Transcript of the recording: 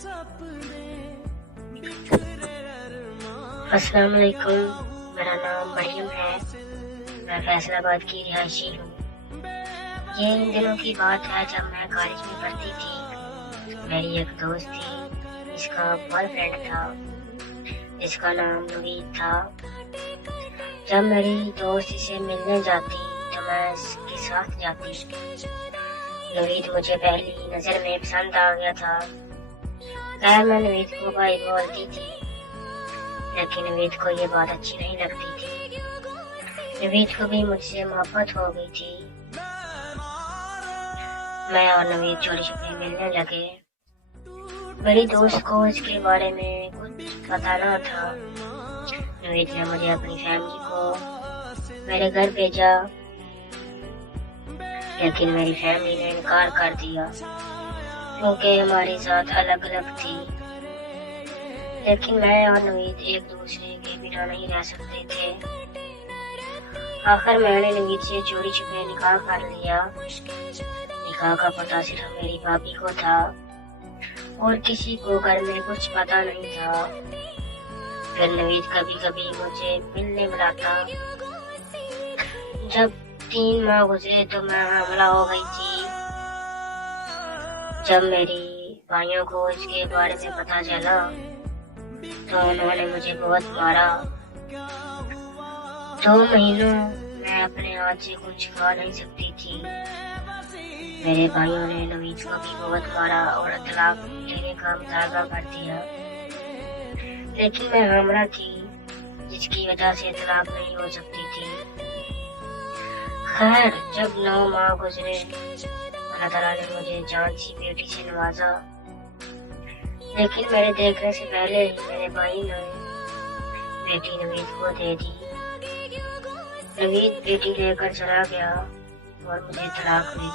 अस्सलाम वालेकुम। मेरा नाम मरियम है। मैं फैसलाबाद की रिहायशी हूँ। ये इन दिनों की बात है जब मैं कॉलेज में पढ़ती थी। मेरी एक दोस्त थी जिसका बॉयफ्रेंड था, जिसका नाम नवीद था। जब मेरी दोस्त इसे मिलने जाती तो मैं इसके साथ जाती। नवीद मुझे पहली नजर में पसंद आ गया था। खैर मैं नवीद को भाई बोलती थी, लेकिन नवीद को ये बात अच्छी नहीं लगती थी। नवीद को भी मुझसे मोहब्बत हो गई थी। मैं और नवीद चोरी छुपे मिलने लगे। मेरी दोस्त को इसके बारे में कुछ पता न था। नवीद ने मुझे अपनी फैमिली को मेरे घर भेजा, लेकिन मेरी फैमिली ने इनकार कर दिया क्योंकि हमारी जात अलग अलग थी। लेकिन मैं और नवीद एक दूसरे के बिना नहीं रह सकते थे। आखिर मैंने नवीद से चोरी छुपे निकाह कर लिया। निकाह का पता सिर्फ मेरी भाभी को था और किसी को घर में कुछ पता नहीं था। फिर नवीद कभी कभी मुझे मिलने बुलाता। जब 3 माह गुजरे तो मैं हमला हो गई थी। जब मेरी भाइयों को इसके बारे में पता चला तो उन्होंने मुझे बहुत मारा। 2 महीनों मैं अपने हाथ से कुछ खा नहीं सकती थी। मेरे भाइयों ने नवीद को भी बहुत मारा और तलाक लेने का मुतालबा कर दिया, लेकिन मैं हामिला थी जिसकी वजह से तलाक नहीं हो सकती थी। खैर जब 9 माह गुजरे, अल्लाह ताला ने मुझे जान सी बेटी से नवाजा। लेकिन मेरे देखने से पहले ही मेरे भाई ने बेटी नवीद को दे दी। नवीद बेटी लेकर चला गया और मुझे तलाक दे दी।